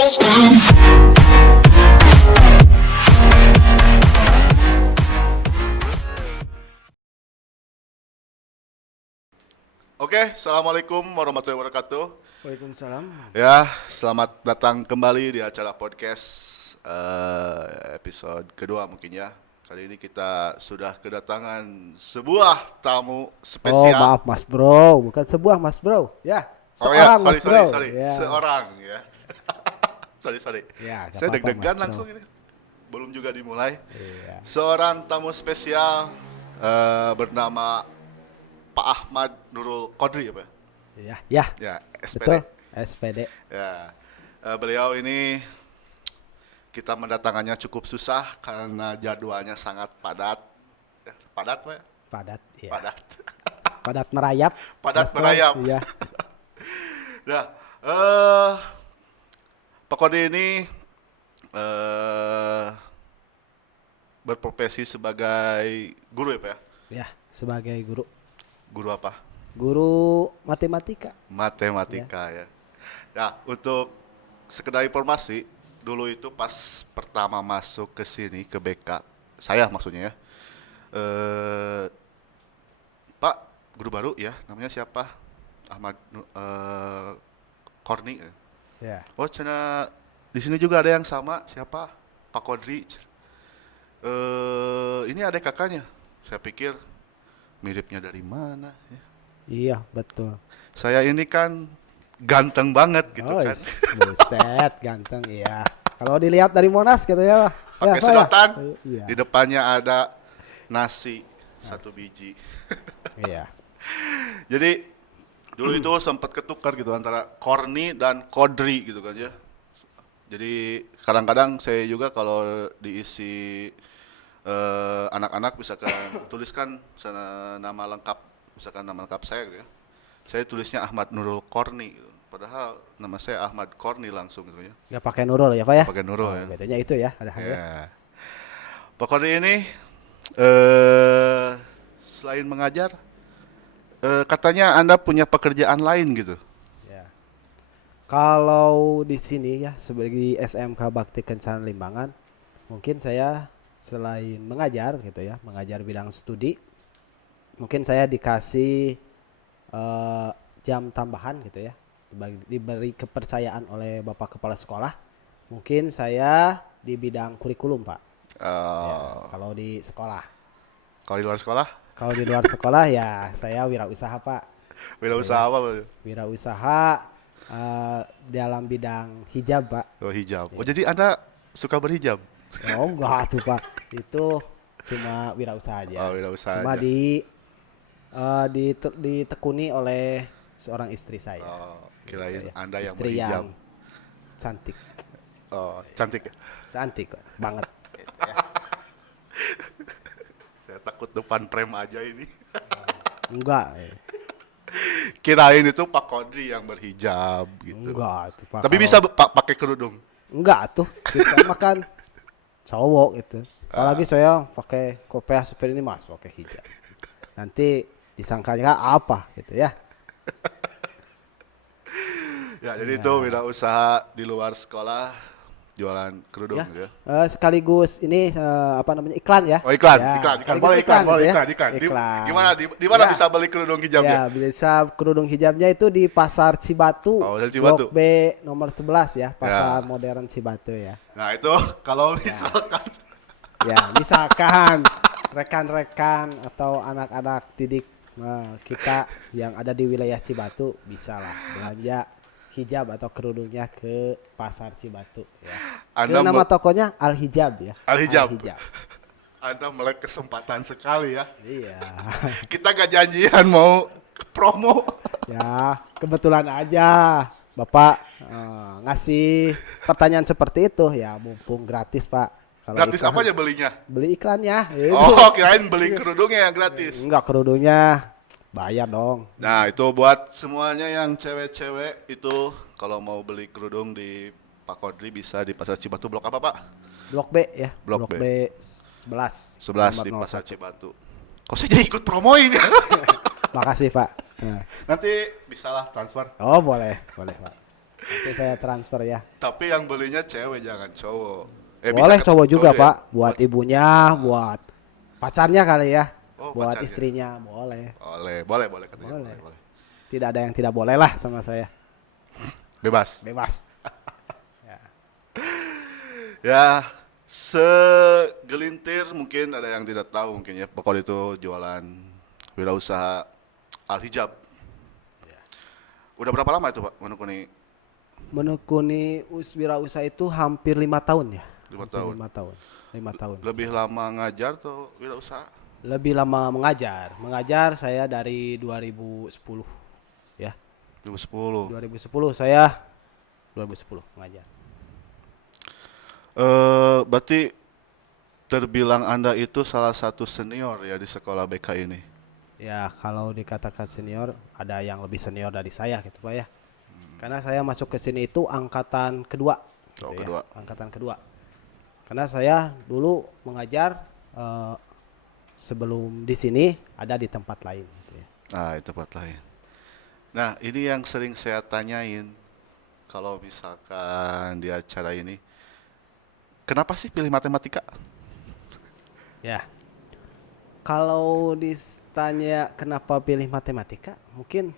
Oke, assalamualaikum warahmatullahi wabarakatuh. Waalaikumsalam. Ya, selamat datang kembali di acara podcast episode kedua mungkin ya. Kali ini kita sudah kedatangan sebuah tamu Oh, spesial. maaf Mas Bro, bukan sebuah Mas Bro. Ya, seorang Mas Bro. Ya. Seorang ya. sorry. Ya, gak Saya apa-apa, deg-degan Mas langsung Bro. ini. Belum juga dimulai. Iya. Seorang tamu spesial bernama Pak Ahmad Nurul Qodri apa ya? Ya, Ya, SPD. betul. SPD. Ya, beliau ini kita mendatangannya cukup susah karena jadwalnya sangat padat. Padat Pak ya? Padat, ya. Padat. Padat merayap. Padat Mas Bro. merayap. Iya. Nah, Pak Kode ini berprofesi sebagai guru ya Pak ya? Ya, sebagai guru. Guru apa? Guru matematika. Matematika ya. Nah, untuk sekedar informasi, dulu itu pas pertama masuk ke sini ke BK, saya maksudnya ya, Pak guru baru ya, namanya siapa? Ahmad Korni. Ya. Oh, cina di sini juga ada yang sama, siapa? Pak Kodri. Ini ada kakaknya. Saya pikir miripnya dari mana ya. Iya, betul. Saya ini kan ganteng banget gitu Oh, kan. buset, ganteng, iya. Kalau dilihat dari Monas gitu ya, Pak. Pakai Pak, sedotan. Iya. Di depannya ada nasi satu biji. Iya. Jadi dulu itu sempat ketukar gitu antara Korni dan Kodri gitu kan ya. Jadi kadang-kadang saya juga kalau diisi anak-anak misalkan tuliskan nama lengkap, misalkan nama lengkap saya gitu ya. Saya tulisnya Ahmad Nurul Korni gitu. Padahal nama saya Ahmad Korni langsung gitu ya. Nggak pakai Nurul ya, Pak ya? Pakai Nurul ya. Bedanya itu ya, ada hal ya. Ya. Pak Korni ini selain mengajar, katanya Anda punya pekerjaan lain gitu. Ya. Kalau di sini ya sebagai SMK Bakti Kencana Limbangan, mungkin saya selain mengajar gitu ya, mengajar bidang studi, mungkin saya dikasih jam tambahan gitu ya, diberi kepercayaan oleh Bapak Kepala Sekolah. Mungkin saya di bidang kurikulum, Pak. Ya, kalau di sekolah. Kalau di luar sekolah, Kalau di luar sekolah ya saya wirausaha, Pak. beda usaha apa? Pak? Wirausaha dalam bidang hijab, Pak. Oh, hijab. Oh, jadi Anda suka berhijab? Oh enggak tuh, Pak. Itu cuma wirausaha aja. Oh, wirausaha Cuma aja. ditekuni oleh seorang istri saya. Oh, kirain Gitu ya. Anda yang Istri berhijab. yang cantik. Oh, cantik ya? Cantik Pak. Banget. Gitu ya. Saya takut depan prem aja ini. Enggak. Kirain itu Pak Kodri yang berhijab gitu. Enggak tuh, Pak. Tapi Kalau- bisa pakai kerudung. Enggak tuh. Kita makan cowok gitu. Apalagi saya pakai kopiah seperti ini Mas, pakai hijab. Nanti disangkanya apa gitu ya. Ya, jadi itu beda usaha di luar sekolah jualan kerudung Ya. gitu ya. Sekaligus ini apa namanya iklan ya. Oh, iklan, Ya, iklan. sekaligus Boleh iklan, boleh gitu ya. iklan. Iklan. Gimana di mana Ya. bisa beli kerudung hijabnya? Ya, bisa kerudung hijabnya itu di Pasar Cibatu. Oh, dari Cibatu. Blok B nomor 11 ya, Pasar Modern Cibatu ya. Nah, itu kalau misalkan Ya, misalkan rekan-rekan atau anak-anak didik kita yang ada di wilayah Cibatu bisa lah belanja hijab atau kerudungnya ke Pasar Cibatu ya. Anda Nama tokonya Al Hijab ya. Al Hijab. Al Hijab. Anda melek kesempatan sekali ya. Iya. Kita gak janjian mau promo. Ya, kebetulan aja Bapak ngasih pertanyaan seperti itu ya, mumpung gratis, Pak. Kalau Gratis iklan, apa aja belinya? beli iklannya. Itu. Oh, kirain beli kerudungnya yang gratis. Enggak, kerudungnya bayar dong. Nah, itu buat semuanya yang cewek-cewek itu kalau mau beli kerudung di Pak Kodri bisa di Pasar Cibatu. Blok apa, Pak? Blok B ya. Blok B. 11. 11 di nomor Pasar 01. Cibatu. Kok saya jadi ikut promoin ya? Makasih, Pak. Nah. Nanti bisalah transfer. Oh, boleh, Pak. Nanti saya transfer ya. Tapi yang belinya cewek jangan cowok. Bisa Boleh ke cowok juga, cowok ya? Pak. Buat ibunya, buat pacarnya kali ya. Oh, Buat pacarnya. istrinya, boleh. Boleh katanya Boleh. boleh. Tidak ada yang tidak boleh lah sama saya. Bebas. Bebas. Ya, segelintir mungkin ada yang tidak tahu mungkin ya. Pokoknya itu jualan wirausaha Al-Hijab. Udah berapa lama itu Pak menekuni Menekuni wirausaha itu hampir 5 tahun ya. 5 Hampir tahun? 5 tahun. 5 tahun. Lebih lama ngajar atau wirausaha? Lebih lama mengajar. Mengajar saya dari 2010 ya. 2010. 2010 saya 2010 mengajar. Berarti terbilang Anda itu salah satu senior ya di sekolah BK ini. Ya, kalau dikatakan senior, ada yang lebih senior dari saya gitu Pak ya. Karena saya masuk ke sini itu angkatan kedua. Oh, Gitu kedua. ya, angkatan kedua. Karena saya dulu mengajar sebelum di sini ada di tempat lain. Gitu ya. Nah, itu tempat lain. Nah, ini yang sering saya tanyain kalau misalkan di acara ini, kenapa sih pilih matematika? Ya, kalau ditanya kenapa pilih matematika, mungkin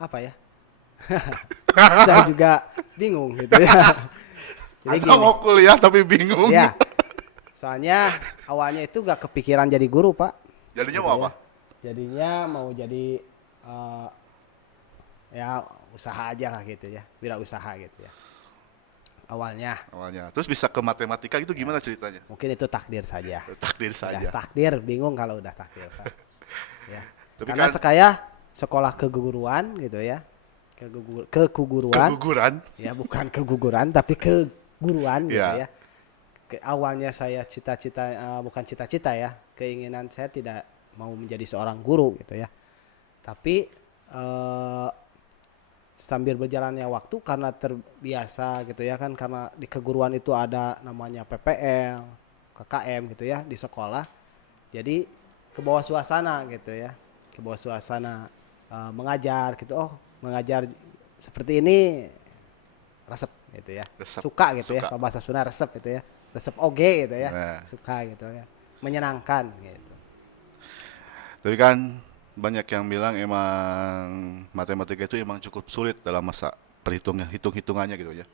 apa ya? Saya juga bingung gitu ya. Jadi Anda gini, mau kuliah tapi bingung. ya, soalnya awalnya itu gak kepikiran jadi guru Pak. Jadinya Gitu mau ya. apa? Jadinya mau jadi ya usaha aja lah gitu ya, wirausaha gitu ya. Awalnya, Awalnya. Terus bisa ke matematika itu gimana ceritanya? mungkin itu takdir saja. Takdir Udah saja. takdir, bingung kalau udah takdir Pak. Ya. Tapi Karena kan saya sekolah keguruan gitu ya. Keguruan keguguran. ya, bukan keguguran tapi keguruan gitu Ya. ya. Awalnya saya bukan cita-cita ya, keinginan saya tidak mau menjadi seorang guru gitu ya. Tapi sambil berjalannya waktu karena terbiasa gitu ya kan, karena di keguruan itu ada namanya PPL, KKM gitu ya di sekolah. Jadi ke bawah suasana gitu ya. Ke bawah suasana mengajar gitu. Oh, mengajar seperti ini resep gitu ya. Resep. Suka gitu ya, Suka. kalau bahasa Sunda resep gitu ya. Resep oge gitu ya. Nah. Suka gitu ya. Menyenangkan gitu. Tapi kan banyak yang bilang emang matematika itu emang cukup sulit dalam masa hitung-hitungannya gitu ya.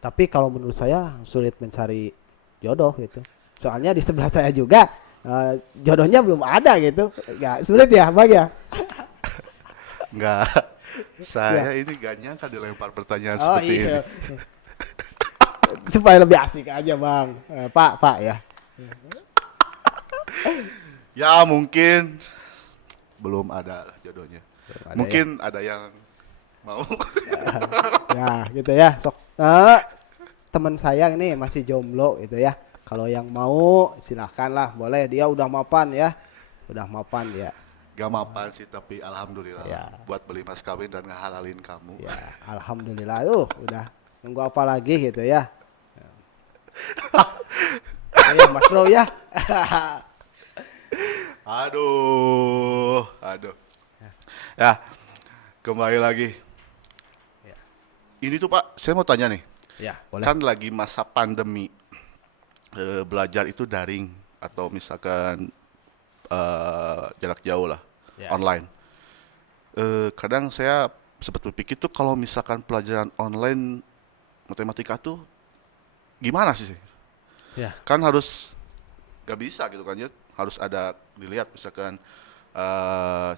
Tapi kalau menurut saya sulit mencari jodoh gitu. Soalnya di sebelah saya juga jodohnya belum ada gitu. Ya sulit ya, Bang ya. Enggak. Saya ini gak nyangka dilempar pertanyaan Oh seperti ini. iya. Supaya lebih asik aja, Bang. Pak ya. Ya mungkin belum ada lah jodohnya. Ada Mungkin ada yang mau. Ya, gitu ya. Sok teman saya ini masih jomblo gitu ya. Kalau yang mau silahkan lah, boleh. Dia udah mapan ya. Udah mapan ya. Gak mapan sih tapi alhamdulillah Ya. buat beli mas kawin dan ngehalalin kamu. Ya, alhamdulillah. Udah nunggu apa lagi gitu ya. Ayo Mas Bro ya. Aduh. Ya, kembali lagi. Ya. Ini tuh Pak, saya mau tanya nih. Ya, boleh. Kan lagi masa pandemi, belajar itu daring atau misalkan jarak jauh lah, Ya. online. Kadang saya sempat berpikir tuh kalau misalkan pelajaran online matematika tuh gimana sih? Ya. Kan harus gak bisa gitu kan ya, harus ada dilihat misalkan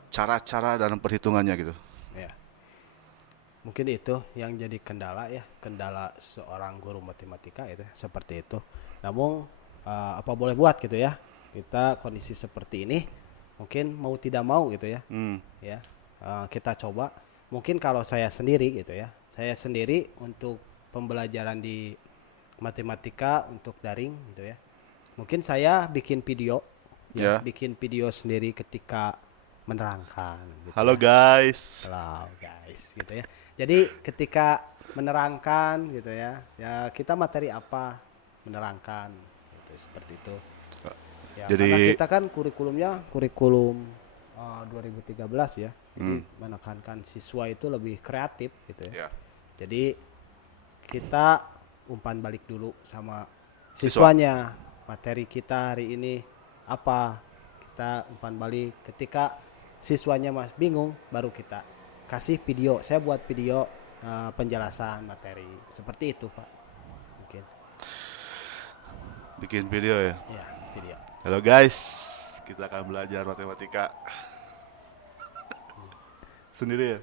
cara-cara dalam perhitungannya gitu. Ya. Mungkin itu yang jadi kendala ya, kendala seorang guru matematika itu seperti itu. Namun apa boleh buat gitu ya. Kita kondisi seperti ini mungkin mau tidak mau gitu ya. Ya. Kita coba. Mungkin kalau saya sendiri gitu ya. Saya sendiri untuk pembelajaran di matematika untuk daring gitu ya. Mungkin saya bikin video Ya. bikin video sendiri ketika menerangkan gitu. Halo guys. Halo guys gitu ya. Jadi ketika menerangkan gitu ya, ya kita materi apa menerangkan gitu, seperti itu. Ya, Jadi karena kita kan kurikulumnya kurikulum 2013 ya. Jadi menekankan siswa itu lebih kreatif gitu ya. Ya. Jadi kita umpan balik dulu sama Siswa. siswanya. Materi kita hari ini apa? Kita umpan balik. Ketika siswanya masih bingung, baru kita kasih video. Saya buat video penjelasan materi. Seperti itu, Pak. Mungkin. Bikin video ya. Ya, video. Halo guys, kita akan belajar matematika sendiri ya.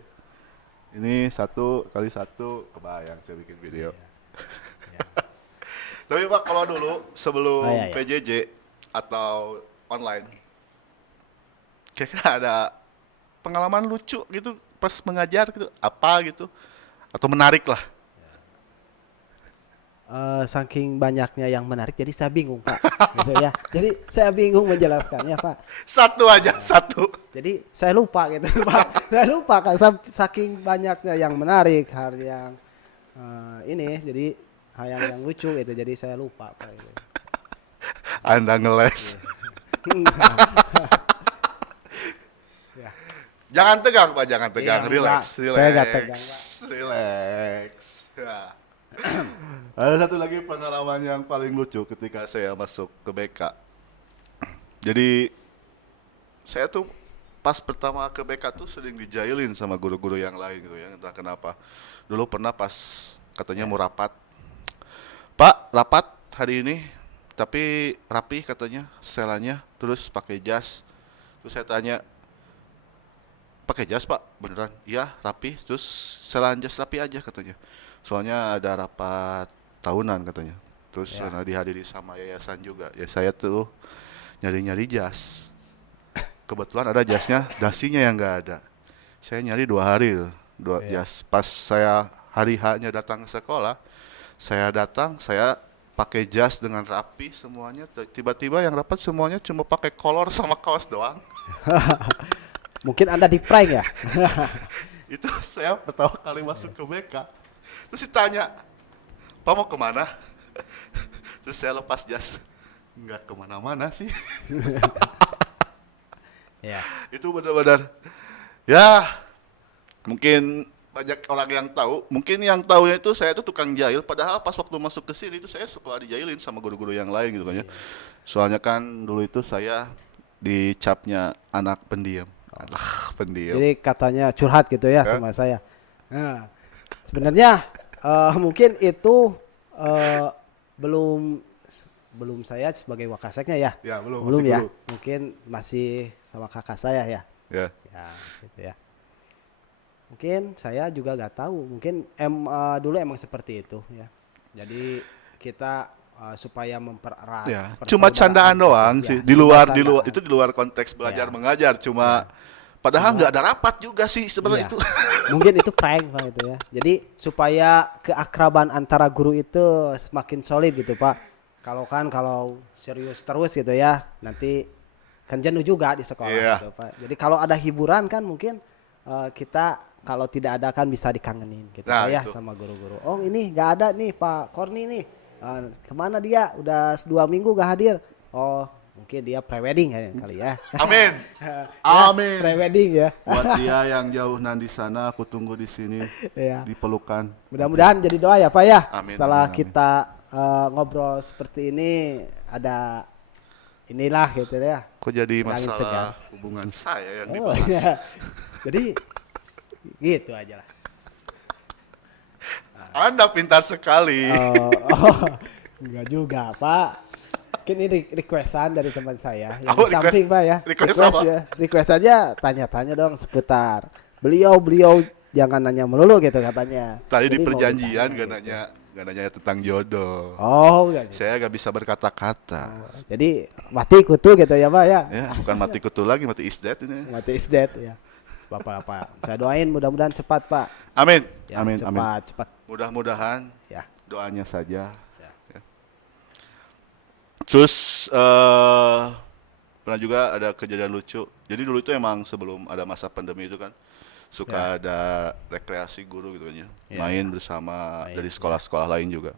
Ini 1x1 kebayang saya bikin video. Ya. Tapi Pak, kalau dulu sebelum Oh, iya. PJJ atau online, kira-kira ada pengalaman lucu gitu pas mengajar gitu, apa gitu, atau menarik lah? Saking banyaknya yang menarik, jadi saya bingung, Pak. Gitu ya. Jadi saya bingung menjelaskannya, Pak. Satu aja, satu. Jadi saya lupa gitu, Pak. Saya lupa kan saking banyaknya yang menarik, hal yang ini, jadi hal yang lucu gitu. Jadi saya lupa, Pak. Gitu. Anda ngeles. Ya. Jangan tegang Pak, jangan tegang, Iya, relax, enggak. relax. Saya enggak tegang, Pak. Relax. Ya. Ada satu lagi pengalaman yang paling lucu ketika saya masuk ke BK. Jadi saya tuh pas pertama ke BK tuh sering dijailin sama guru-guru yang lain gitu ya, entah kenapa. Dulu pernah pas katanya mau rapat. Pak, rapat hari ini, tapi rapi katanya, selanya, terus pakai jas. Terus saya tanya, pakai jas Pak, beneran? Iya, rapi, terus selan jas rapi aja katanya. Soalnya ada rapat tahunan katanya. Terus Ya. karena dihadiri sama yayasan juga. Ya saya tuh nyari-nyari jas. Kebetulan ada jasnya, dasinya yang nggak ada. Saya nyari 2 hari tuh, 2 Ya. jas. Pas saya hari H-nya datang ke sekolah, saya datang, saya pakai jas dengan rapi semuanya. Tiba-tiba yang rapat semuanya cuma pakai kolor sama kaos doang. Mungkin Anda di prank ya? Itu saya pertama kali masuk ke BK. Terus ditanya, Pak mau kemana? Terus saya lepas jas. Nggak kemana-mana sih. Ya. Itu benar-benar, ya mungkin banyak orang yang tahu. Mungkin yang tahunya itu saya itu tukang jahil. Padahal pas waktu masuk ke sini itu saya sekolah dijailin sama guru-guru yang lain gitu kan ya. Soalnya kan dulu itu saya dicapnya anak pendiam. Alah, pendiam. Jadi katanya curhat gitu ya sama saya. Nah, sebenarnya mungkin itu belum saya sebagai wakaseknya ya. Ya, belum, Belum masih ya. guru. Mungkin masih sama kakak saya ya. Ya. Ya, gitu ya. Mungkin saya juga nggak tahu. Mungkin dulu emang seperti itu ya. Jadi kita supaya mempererat. Ya, cuma persaudaraan candaan gitu. doang Ya, sih. cuma candaan. Itu di luar konteks belajar Ya. mengajar. Cuma padahal nggak ada rapat juga sih sebenarnya Iya. itu. Mungkin itu prank Pak itu ya. Jadi supaya keakraban antara guru itu semakin solid gitu Pak. Kalau serius terus gitu ya, nanti kan jenuh juga di sekolah Iya. gitu Pak. Jadi kalau ada hiburan kan mungkin kita kalau tidak ada kan bisa dikangenin gitu Nah, Pak ya itu. sama guru-guru. Oh ini nggak ada nih Pak Korni nih. Kemana dia? Udah 2 minggu gak hadir. Oh mungkin dia prewedding kali ya. Amin. Ya, Amin. prewedding ya. Buat dia yang jauh nan di sana, aku tunggu di sini Iya. di pelukan. Mudah-mudahan jadi doa ya Pak ya. Amin, Setelah amin, amin. kita ngobrol seperti ini ada inilah gitu ya. Kok jadi Angin masalah segar. hubungan saya yang Oh, dibahas? iya. Jadi gitu aja lah. Anda pintar sekali. Enggak juga Pak. Mungkin ini requestan dari teman saya yang Oh, di samping Pak ya. request apa? ya. Request aja tanya-tanya dong seputar beliau jangan nanya melulu gitu katanya. Tadi di Jadi mau perjanjian ditanya gak nanya tentang jodoh. Oh, enggak. Saya gak bisa berkata-kata. Jadi mati kutu gitu ya Pak ya. Ya, bukan mati kutu lagi, mati isdet ini. Mati is dead ya. Bapak-bapak. Saya doain mudah-mudahan cepat Pak. Amin. Ya, Amin. Amin. cepat. Mudah-mudahan Ya. doanya saja. Ya. Ya. Terus pernah juga ada kejadian lucu. Jadi dulu itu emang sebelum ada masa pandemi itu kan suka ada rekreasi guru gitu kan ya. Ya. Main bersama Main, dari sekolah-sekolah lain juga.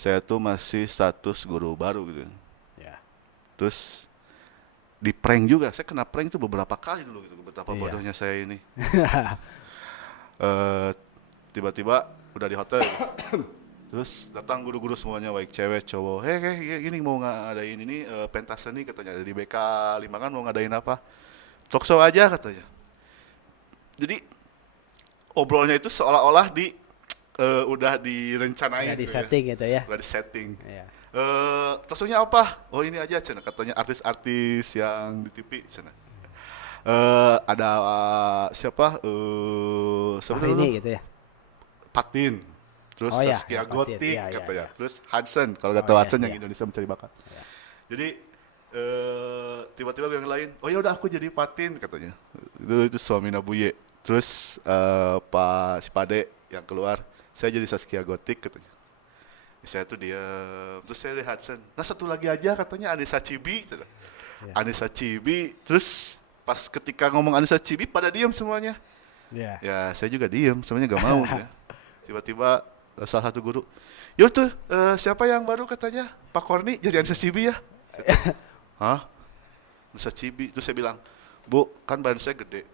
Saya tuh masih status guru baru gitu. Ya. Terus di prank juga. Saya kena prank itu beberapa kali dulu gitu. Betapa Iya. bodohnya saya ini. Eh, Tiba-tiba udah di hotel gitu. Terus datang guru-guru semuanya, baik cewek cowok. Gini mau ngadain ini pentas seni katanya, dari BK Limbangan mau ngadain apa, talk show aja katanya. Jadi obrolnya itu seolah-olah udah direncanain Udah di gitu ya. setting gitu ya. Udah di setting. Iya. Talk show-nya apa? Oh ini aja cina, katanya artis-artis yang di TV cina. Ada siapa? Siapa dulu? Syahrini gitu ya. Patin, terus Oh ya, Saskia ya, Patin. Gotik Iya, iya, katanya, iya. terus Hudson, kalau nggak Oh, tahu iya, Hudson yang iya. Indonesia mencari bakat. Iya. Jadi tiba-tiba yang lain, oh ya udah aku jadi Patin katanya. Itu suami Nabuye. Terus Pak si Pade yang keluar, saya jadi Saskia Gotik katanya. Saya tuh dia, terus saya dari Hudson. Nah satu lagi aja katanya Anissa Cibi, katanya. Iya. Anissa Cibi, terus pas ketika ngomong Anissa Cibi pada diam semuanya. Iya. Ya saya juga diem, sebenarnya gak mau ya. Tiba-tiba salah satu guru, yuk tuh siapa yang baru katanya Pak Korni jadi Anissa Cibi ya. Hah? Anissa Cibi. Terus saya bilang, Bu kan badan saya gede,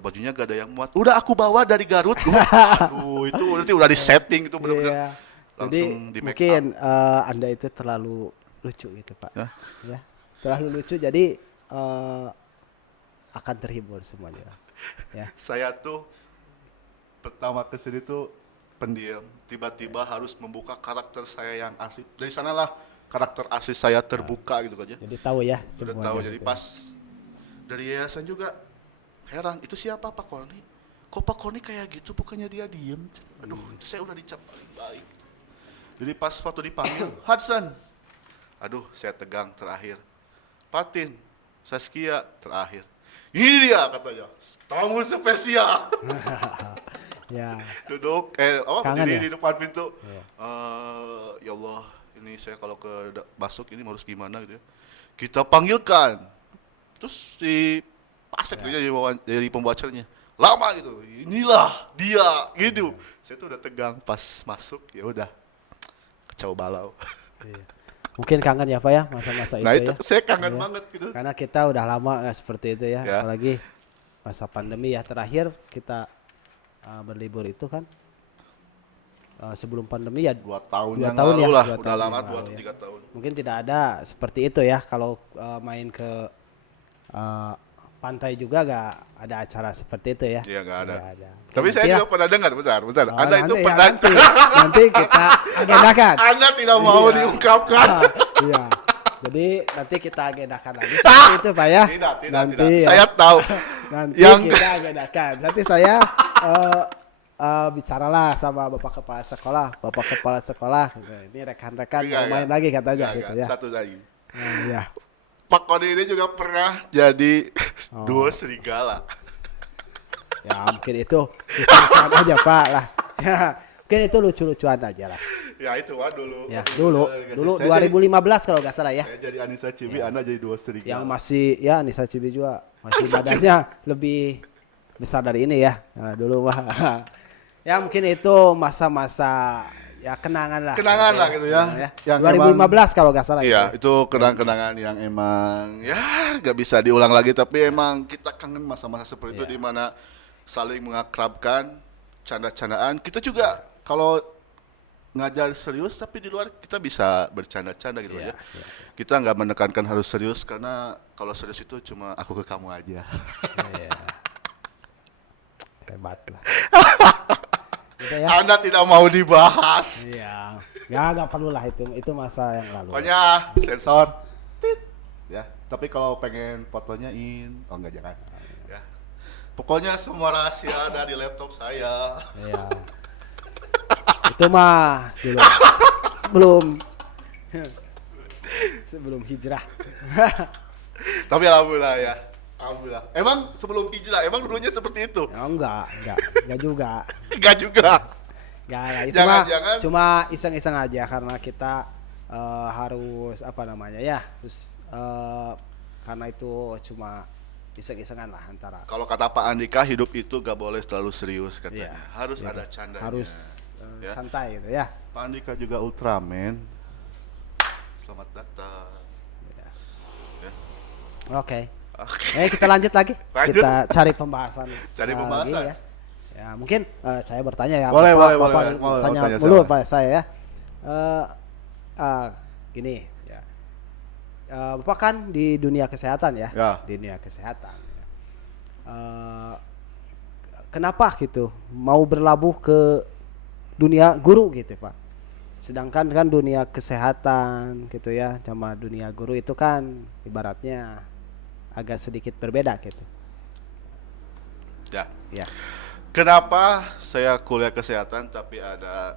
bajunya gak ada yang muat. Udah aku bawa dari Garut. Aduh itu berarti udah di setting itu bener-bener. Iya. Jadi Langsung di make mungkin Anda itu terlalu lucu gitu Pak. Hah? Ya, terlalu lucu jadi akan terhibur semuanya. Ya. Saya tuh pertama kesini tuh pendiam, tiba-tiba harus membuka karakter saya yang asli. Dari sanalah karakter asli saya terbuka gitu aja. Jadi tahu ya Sudah semuanya. tahu, jadi gitu. pas dari yayasan juga heran, itu siapa Pak Korni? Kok Pak Korni kayak gitu, bukannya dia diem? Aduh, itu saya udah dicap paling baik. Jadi pas waktu dipanggil, Hudson. Aduh, saya tegang terakhir. Patin, Saskia terakhir. Ini dia katanya, tamu spesial. Ya. Duduk, Kangen berdiri ya? di depan pintu. Iya. Ya Allah, ini saya kalau masuk ini harus gimana gitu ya. Kita panggilkan. Terus si Pasek Ya. jadi pembacaranya. Lama gitu. Inilah dia gitu. Saya tuh udah tegang pas masuk, ya udah. Kacau balau. Iya. Mungkin kangen ya Pak ya masa-masa Nah itu itu ya. saya kangen Iya. banget gitu. Karena kita udah lama nggak seperti itu ya. Ya. Apalagi masa pandemi ya, terakhir kita berlibur itu kan sebelum pandemi ya 2 tahun 2 yang tahun lalu ya, lah, 2 udah tahun lama yang 2 lalu atau ya. 3 tahun. Mungkin tidak ada seperti itu ya kalau main ke pantai juga gak ada acara seperti itu ya. Iya nggak ada. Nggak ada. Tapi Oke, saya nanti ya. juga pernah dengar, bentar. Oh, Anda itu nanti ya, pernah, nanti kita agendakan. Anda tidak mau Iya. diungkapkan. Iya. Jadi nanti kita agendakan lagi seperti itu Pak ya. Tidak, nanti tidak. ya, Saya tahu. nanti yang kita agendakan. Nanti saya bicaralah sama Bapak Kepala Sekolah. Bapak Kepala Sekolah, ini rekan-rekan mau main lagi katanya gitu ya. Satu lagi. Nah, ya. Pak Kodi ini juga pernah jadi duo serigala. Ya mungkin itu lucu-lucuan aja Pak lah. Ya, mungkin itu lucu-lucuan aja lah. Ya itu dulu. Ya, Waktu dulu saya 2015 kalau nggak salah ya. Saya jadi Anissa Cibi, Anda jadi duo serigala. Yang masih ya Nisa Cibi juga masih badannya lebih besar dari ini ya. Nah, dulu mah. Ya mungkin itu masa-masa ya kenangan lah. Kenangan lah gitu ya. Nah, Yang 2015 kalau nggak salah. Iya, itu kenangan-kenangan yang emang ya gak bisa diulang lagi, tapi emang kita kangen masa-masa seperti itu Iya. di mana saling mengakrabkan, canda-candaan. Kita juga kalau ngajar serius tapi di luar kita bisa bercanda-canda gitu Iya, aja. Kita nggak menekankan harus serius karena kalau serius itu cuma aku ke kamu aja. Iya. Hebat lah. Gitu ya. Anda tidak mau dibahas. Iya. Ya nggak perlu lah itu masa yang lalu. Pokoknya sensor. Tit. Ya, tapi kalau pengen fotonya oh enggak jangan. Ya. Pokoknya semua rahasia ada di laptop saya. Iya. Itu mah dulu sebelum hijrah. Tapi alhamdulillah ya. Alhamdulillah. Emang sebelum hijrah, emang dulunya seperti itu? Ya, enggak juga. Enggak juga. Enggak, ya, itu Jangan-jangan- cuma iseng-iseng aja karena kita harus apa namanya ya, terus karena itu cuma iseng-isengan lah antara. Kalau kata Pak Andika, hidup itu gak boleh terlalu serius katanya. Iya. Harus Iya, ada candanya. harus Ya. santai gitu ya. Pak Andika juga Ultraman. Selamat datang. Ya. Ya. Oke. Kita lanjut lagi. Lanjut. Kita cari pembahasan. Cari lagi pembahasan. ya. Ya, mungkin saya bertanya ya. Boleh, boleh, Bapak boleh. Mau tanya tanya dulu siapa? Pak saya ya. Eh, Gini ya. Bapak kan di dunia kesehatan ya. Ya. Di dunia kesehatan. Ya. Kenapa gitu mau berlabuh ke dunia guru gitu Pak? Sedangkan kan dunia kesehatan gitu ya sama dunia guru itu kan ibaratnya agak sedikit berbeda gitu. Ya. Ya. Kenapa saya kuliah kesehatan tapi ada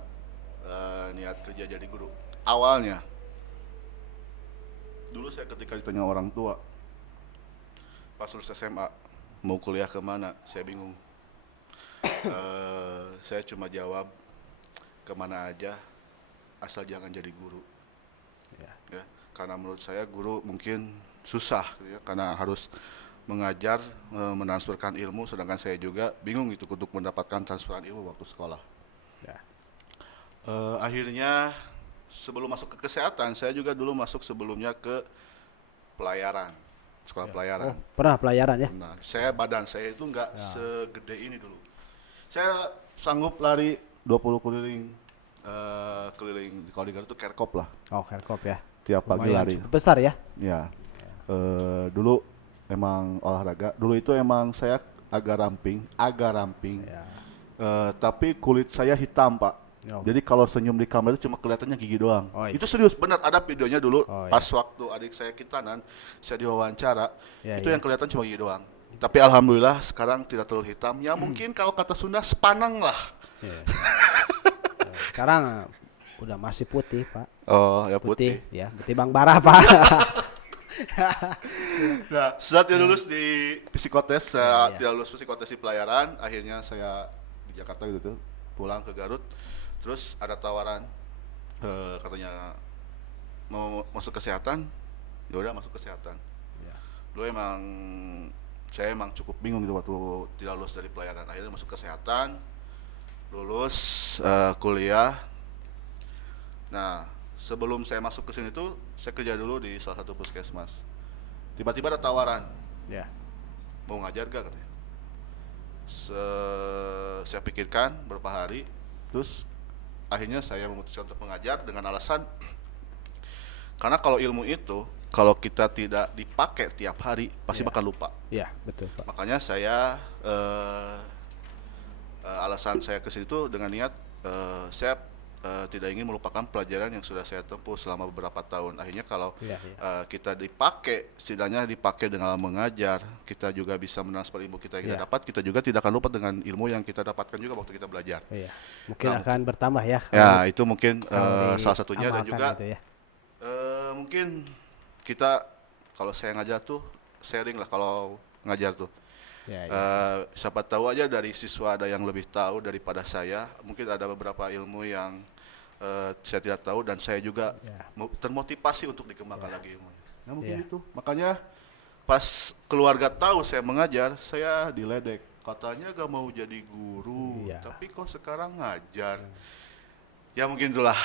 niat kerja jadi guru? Awalnya, dulu saya ketika ditanya orang tua, pas lulus SMA, mau kuliah kemana? Saya bingung. Saya cuma jawab, kemana aja, asal jangan jadi guru. Ya, karena menurut saya guru mungkin susah, gitu ya, karena harus mengajar, metransferkan ilmu, sedangkan saya juga bingung gitu untuk mendapatkan transferan ilmu waktu sekolah. Ya. Akhirnya sebelum masuk ke kesehatan, saya juga dulu masuk sebelumnya ke pelayaran, sekolah pelayaran. Oh, pernah pelayaran ya? Nah, badan saya itu nggak segede ini dulu. Saya sanggup lari 20 keliling, keliling kalau di Garut itu kerkop lah, Oh, Helkop ya. tiap pagi Lumayan lari. cukup besar ya? Ya, dulu emang olahraga. Dulu itu emang saya agak ramping. Ya. Tapi kulit saya hitam Pak. Oh. Jadi kalau senyum di kamera itu cuma kelihatannya gigi doang. Oh, Itu serius benar, ada videonya dulu Oh, pas waktu adik saya Kitanan, saya diwawancara, Ya, itu ya. yang kelihatan cuma gigi doang. Tapi alhamdulillah sekarang tidak terlalu hitam. Ya mungkin kalau kata Sunda sepanang lah. Ya. Sekarang udah masih putih Pak. Oh, ya putih. Ya, putih Bang Bara Pak. Nah, setelah tidak lulus di psikotes, saya Ya. tidak lulus psikotes di pelayaran, akhirnya saya di Jakarta gitu tuh, pulang ke Garut. Terus ada tawaran, katanya mau masuk kesehatan, ya udah masuk kesehatan. Ya. Dulu saya emang cukup bingung gitu waktu tidak lulus dari pelayaran. Akhirnya masuk kesehatan, lulus kuliah. Nah, sebelum saya masuk ke sini tuh, saya kerja dulu di salah satu puskesmas. Tiba-tiba ada tawaran, Ya. mau ngajar gak katanya. Saya pikirkan beberapa hari, terus akhirnya saya memutuskan untuk mengajar dengan alasan karena kalau ilmu itu kalau kita tidak dipakai tiap hari pasti Ya. bakal lupa. Ya, betul Pak. Makanya saya alasan saya ke situ dengan niat saya tidak ingin melupakan pelajaran yang sudah saya tempuh selama beberapa tahun. Akhirnya kalau Ya, ya. kita dipakai, setidaknya dipakai dengan mengajar, kita juga bisa metransfer ilmu kita yang kita Ya. dapat. Kita juga tidak akan lupa dengan ilmu yang kita dapatkan juga waktu kita belajar. Iya. Mungkin Nah, akan bertambah ya. Ya, itu mungkin kalau salah satunya, dan diamalkan juga gitu ya. mungkin kita kalau saya ngajar tuh sharing lah kalau ngajar tuh. Ya, ya. Siapa tahu aja dari siswa ada yang lebih tahu daripada saya. Mungkin ada beberapa ilmu yang saya tidak tahu dan saya juga Ya. termotivasi untuk dikembangkan lagi ilmunya. Nah, mungkin Ya. itu. Makanya pas keluarga tahu saya mengajar, saya diledek. Katanya gak mau jadi guru, Iya. tapi kok sekarang ngajar. Ya mungkin itulah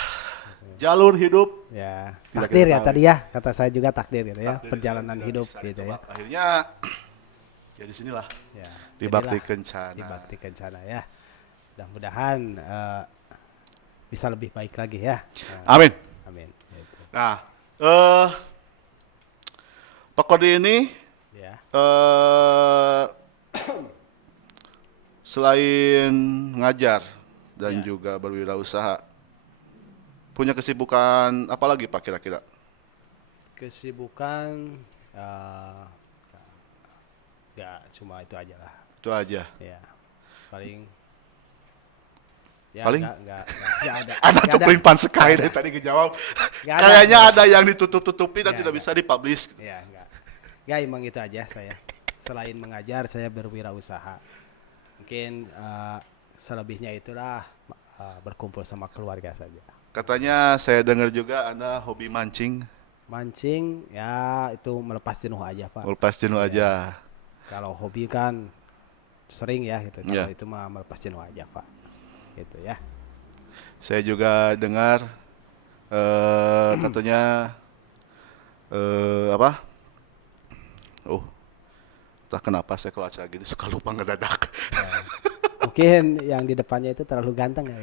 jalur hidup. Ya, Tidak takdir kita ya tahu. tadi ya, kata saya juga takdir gitu ya, Takdir perjalanan tidak hidup bisa gitu ya. ditebak. Akhirnya ya di sinilah, Ya, di jadilah Bakti Kencana. Di Bakti Kencana ya. Mudah-mudahan bisa lebih baik lagi ya. Amin. Amin. Gitu. Nah, Pak Kodi ini Ya. selain ngajar dan Ya. juga berwirausaha, punya kesibukan apa lagi Pak kira-kira? Kesibukan nggak cuma itu aja lah. Itu aja. Ya. Paling ya Paling? nggak ada. Anak Nggak tuh ada. pelimpan sekali Nggak dari ada. tadi ngejawab. Nggak ada, Kayaknya nggak ada yang ditutup-tutupi dan Ya, tidak nggak. bisa dipublish. Ya, enggak emang itu aja saya. Selain mengajar, saya berwirausaha. Mungkin selebihnya itulah berkumpul sama keluarga saja. Katanya saya dengar juga Anda hobi mancing. Mancing ya itu melepas jenuh aja, Pak. Lepas jenuh aja. Kalau hobi kan sering ya gitu. Kalau Ya. itu mah melepas jenuh aja, Pak. Gitu ya. Saya juga dengar katanya apa? Oh, entah kenapa saya kalau acara gini suka lupa ngedadak. Mungkin yang di depannya itu terlalu ganteng ya.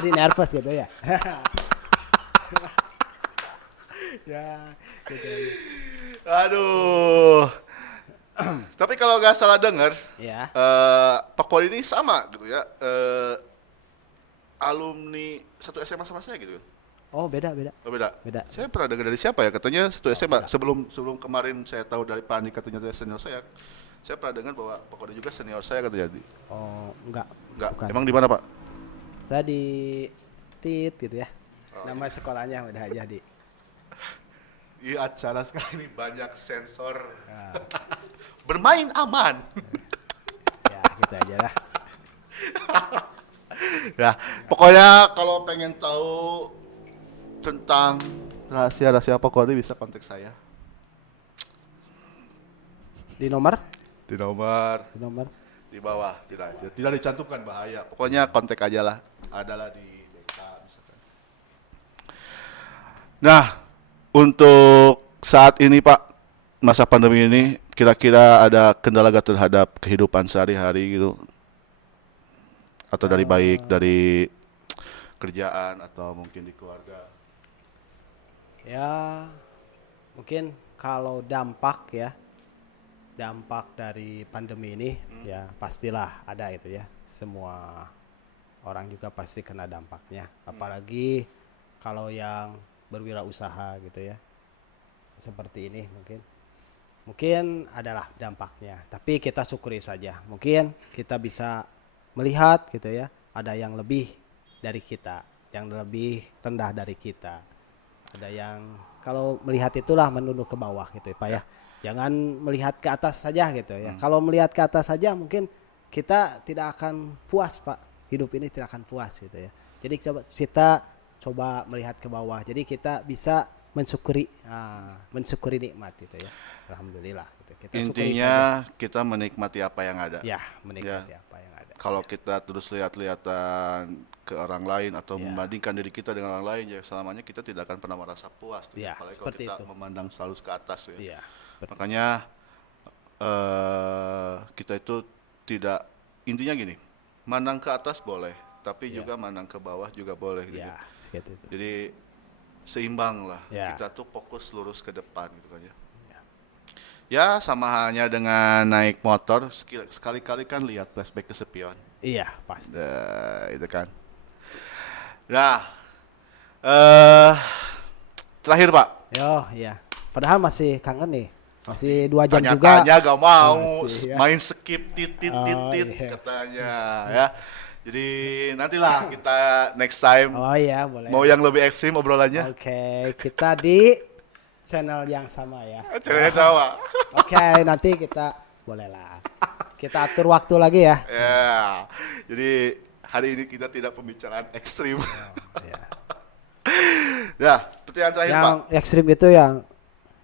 Jadi nervous gitu ya. Ya, gitu aja. Aduh. Tapi kalau nggak salah dengar, Ya. Pak Poli ini sama gitu ya, alumni satu SMA sama saya gitu. Oh, beda. Oh, beda. Beda. Saya pernah dengar dari siapa ya? Katanya satu SMA. Sebelum kemarin saya tahu dari Pak Andi katanya dia senior saya. Saya pernah dengar bahwa Pak Poli juga senior saya katanya. Oh, enggak. Enggak. Bukan. Emang di mana, Pak? Saya di TIT gitu ya. Nama sekolahnya udah aja di. Iya, acara sekarang ini banyak sensor. Bermain aman. Ya, gitu aja lah. Ya, pokoknya kalau pengen tahu tentang rahasia-rahasia Pak Poli bisa kontak saya Di nomor? di nomor Di nomor. di bawah. Tidak dicantumkan, bahaya. Pokoknya kontak aja lah. Adalah di BK misalkan. Nah, untuk saat ini Pak, masa pandemi ini kira-kira ada kendala gak terhadap kehidupan sehari-hari gitu? Atau dari baik dari kerjaan atau mungkin di keluarga? Ya, mungkin kalau dampak ya, dampak dari pandemi ini ya pastilah ada itu ya. Semua orang juga pasti kena dampaknya. Apalagi kalau yang berwirausaha gitu ya. Seperti ini mungkin adalah dampaknya. Tapi kita syukuri saja. Mungkin kita bisa melihat gitu ya, ada yang lebih dari kita, yang lebih rendah dari kita. Ada yang kalau melihat itulah menunduk ke bawah gitu ya Pak ya. Jangan melihat ke atas saja gitu ya. Kalau melihat ke atas saja mungkin kita tidak akan puas Pak. Hidup ini tidak akan puas gitu ya. Jadi kita coba melihat ke bawah. Jadi kita bisa mensyukuri nikmat gitu ya. Alhamdulillah gitu. Kita syukuri Intinya saja. kita menikmati apa yang ada. Ya, menikmati apa yang ada. Kalau kita terus lihat-lihatan ke orang lain atau Ya. membandingkan diri kita dengan orang lain, ya selamanya kita tidak akan pernah merasa puas. Tuh. Ya, Apalagi kalau seperti kita itu. memandang selalu ke atas. Ya. Iya. Makanya kita itu tidak, intinya gini, mandang ke atas boleh, tapi Ya. juga mandang ke bawah juga boleh. Gitu. Ya, seperti itu. Jadi seimbang lah. Ya. Kita tuh fokus lurus ke depan gitu kan ya. Ya sama halnya dengan naik motor, sekali-kali kan lihat flashback ke spion. Iya, pasti. Itu kan. Nah, terakhir Pak, Yo, iya. Padahal masih kangen nih. Masih 2 jam juga. tanya-tanya gak mau, Masih, ya. main skip titit iya. katanya ya. Jadi nantilah kita next time Oh iya, boleh. mau yang lebih ekstrim obrolannya. Oke, kita di channel yang sama ya. Caranya sama. Oke, nanti kita boleh lah. Kita atur waktu lagi ya. Ya, jadi hari ini kita tidak pembicaraan ekstrim. Ya. Ya, pertanyaan terakhir Pak. Yang ekstrim itu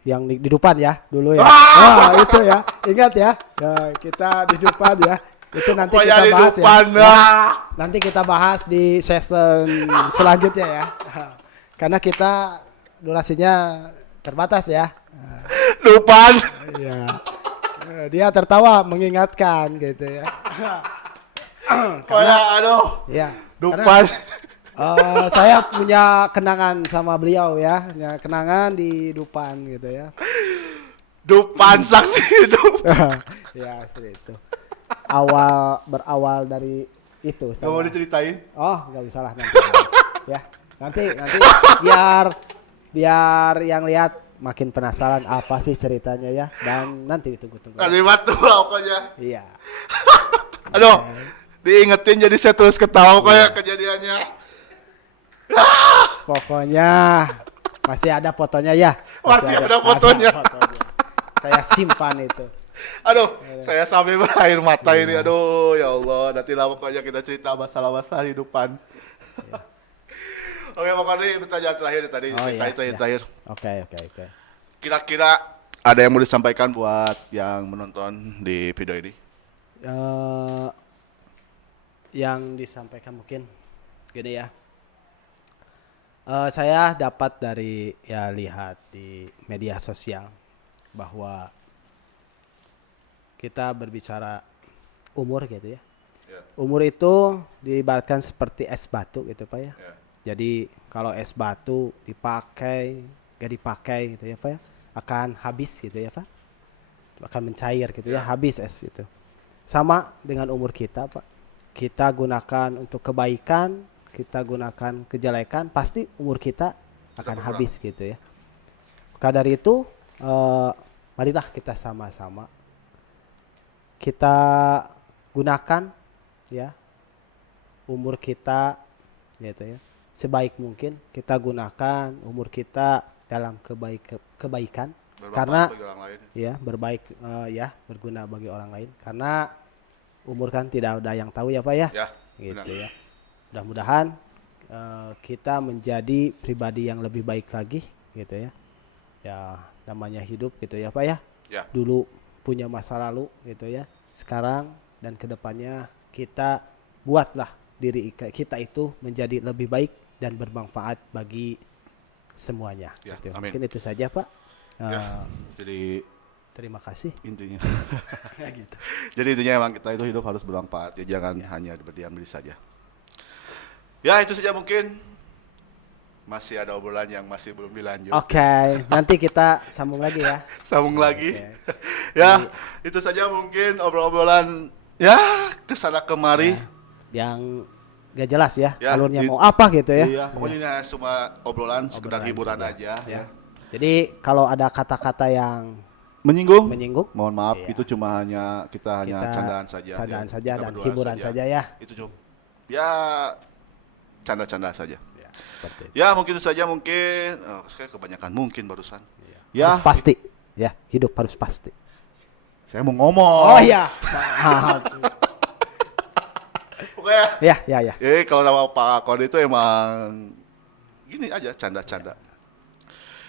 yang di depan ya dulu ya. Wah, itu ya. Ingat ya. Ya, kita di depan ya. Itu nanti Pokoknya kita di bahas depan, ya. ah. Nanti kita bahas di season selanjutnya ya. Karena kita durasinya terbatas ya. Depan. Iya. Dia tertawa mengingatkan gitu ya. Karena aduh, Ya. depan. Saya punya kenangan sama beliau ya. Ya, kenangan di Dupan gitu ya. Depan saksi hidup. Ya seperti itu. Berawal dari itu. Gak mau diceritain? Oh, nggak bisa lah nanti. Ya, nanti biar yang lihat makin penasaran apa sih ceritanya ya, dan nanti ditunggu-tunggu. Nanti batu pokoknya. Iya. Aduh, diingetin jadi saya terus ketawa kayak kejadiannya. Pokoknya masih ada fotonya ya. Masih ada fotonya. Saya simpan itu. Aduh, saya sampai berair mata ini. Aduh, ya Allah. Nanti lah pokoknya kita cerita masalah-masalah hidupan. Oke, pokoknya pertanyaan terakhir tadi. Oh, iya, Terakhir. Oke. Kira-kira ada yang mau disampaikan buat yang menonton di video ini? Yang disampaikan mungkin gini ya. Saya dapat dari ya lihat di media sosial bahwa kita berbicara umur gitu ya. Ya. Umur itu diibaratkan seperti es batu gitu Pak ya. Ya. Jadi kalau es batu dipakai, gak dipakai gitu ya Pak ya, akan habis gitu ya Pak. Akan mencair gitu ya, habis es itu. Sama dengan umur kita Pak. Kita gunakan untuk kebaikan, kita gunakan kejelekan, pasti umur kita akan habis gitu ya. Maka dari itu, marilah kita sama-sama kita gunakan ya umur kita gitu ya sebaik mungkin, kita gunakan umur kita dalam kebaikan Bermanfaat karena bagi orang lain. ya berbaik ya berguna bagi orang lain karena umur kan tidak ada yang tahu ya Pak ya, Ya, gitu benar. ya. Mudah-mudahan kita menjadi pribadi yang lebih baik lagi gitu ya. Ya namanya hidup gitu ya Pak ya. Ya. Dulu punya masa lalu gitu ya. Sekarang dan kedepannya kita buatlah diri kita itu menjadi lebih baik dan bermanfaat bagi semuanya. Ya, Gitu. amin. Mungkin itu saja Pak. Ya. Jadi Terima kasih. intinya. Gitu. Jadi intinya emang kita itu hidup harus bermanfaat ya, jangan hanya berdiam diri saja. Ya itu saja mungkin. Masih ada obrolan yang masih belum dilanjut. Oke, nanti kita sambung lagi ya. Sambung lagi. Oke. Ya, itu saja mungkin obrolan ya kesana kemari. Yang gak jelas ya, Ya, alurnya mau apa gitu ya. Iya, pokoknya ini cuma obrolan sekedar Obrolan hiburan saja. aja ya. Jadi kalau ada kata-kata yang Menyinggung? menyinggung, Mohon maaf, Iya. itu cuma kita hanya candaan saja. candaan ya. saja Kita dan berdua hiburan saja ya. Itu cuma ya canda-canda saja. Ya, seperti itu. Ya mungkin itu saja mungkin. Saya kebanyakan mungkin barusan. Ya, Harus pasti, ya hidup harus pasti. saya mau ngomong. Oh iya, maaf. Pokoknya. Ya. Kalau sama Pak Kode itu emang gini aja canda-canda.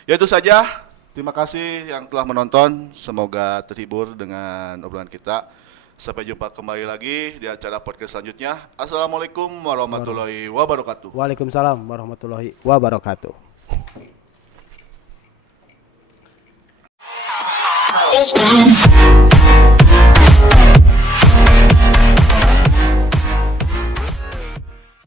Ya itu saja. Terima kasih yang telah menonton. Semoga terhibur dengan obrolan kita. Sampai jumpa kembali lagi di acara podcast selanjutnya. Assalamualaikum warahmatullahi wabarakatuh. Waalaikumsalam warahmatullahi wabarakatuh. It's